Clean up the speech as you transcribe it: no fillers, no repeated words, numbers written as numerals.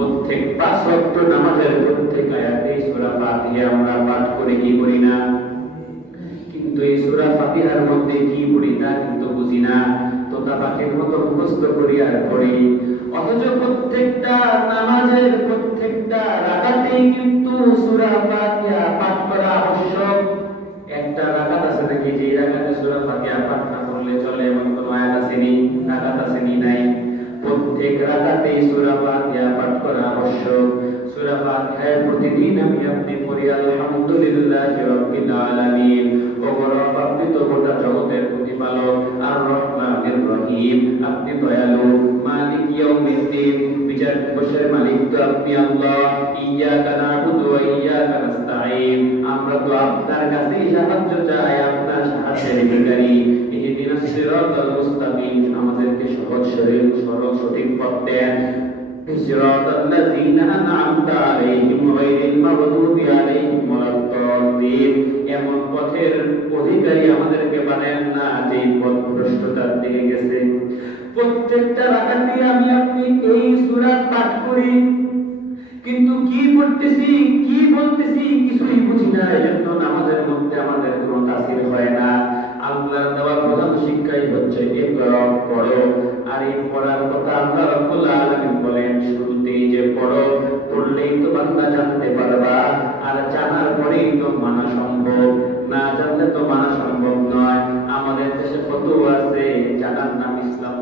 প্রত্যেক 5 ওয়াক্ত নামাজের প্রত্যেক আয়াতে সূরা ফাতিহা আমরা পাঠ করে কি করি না? কিন্তু এই সূরা ফাতিহার মধ্যে কি পড়ি তা কিন্তু বুঝি না, তোতা পাখির মতো মুখস্থ করি আর পড়ি। অথচ প্রত্যেকটা নামাজের প্রত্যেকটা রাকাতেই কিন্তু সূরা ফাতিহা পাঠ করা আবশ্যক। একটা রাকাত আছে নাকি যে রাকাতে সূরা ফাতিহা পাঠ না করলে চলে এমন কোন আয়াত আছে নি? রাকাত আছে নি? নাই। প্রত্যেক রাকাতেই সূরা ফাতিহা পাঠ করা আবশ্যক। সূরা ফাতিহায় প্রতিদিন আমি আপনি পড়ি আলহামদুলিল্লাহি রাব্বিল আলামিন। ওগো আপনি তো গোটা জগতের প্রতিপালক, আর রহমানির রহিম, আপনি দয়ালু, মালিক ইয়াউমিদ্দিন, বিচার দিবসের মালিক তো আপনি আল্লাহ। ইয়াকা না'বুদু ওয়া ইয়াকা নাস্তাঈন, আমরা তো আপনার কাছেই সাহায্য চাই, আপনার সাহায্যের ভিখারি। ইহদিনাস সিরাতাল মুস্তাকিম, আমাদেরকে সহজ সরল সঠিক পথ দেন। সিরাতাল্লাযীনা আন'আমতা আলাইহিম গায়রিল মাগদুবি আলাইহিম ওয়ালাদ-দাল্লিন, এমন পথের অধিকারী আমাদেরকে বানায়েন না যে পথ ভ্রষ্টতার দিকে গেছে। প্রত্যেকটা রাকাতে আমি আপনি এই সূরা পাঠ করি, কিন্তু কি পড়তেছি কি বলতেছি কিছুই বুঝি না। এজন্য নামাজের মধ্যে আমাদের কোনো তাসির হয় না। আল্লাহর দেওয়া প্রধান শিক্ষাই হচ্ছে ইকরা, পড়ো। আর এই পড়ার কথা আল্লাহ রাব্বুল আলামিন বলেন শুরুতেই যে পড়ো, পড়লেই তো বান্দা জানতে পারবা, আর জানার পরেই তো মানা সম্ভব, না জানলে তো মানা সম্ভব নয়। আমাদের দেশে ফতোয়া আছে জানার নাম ইসলাম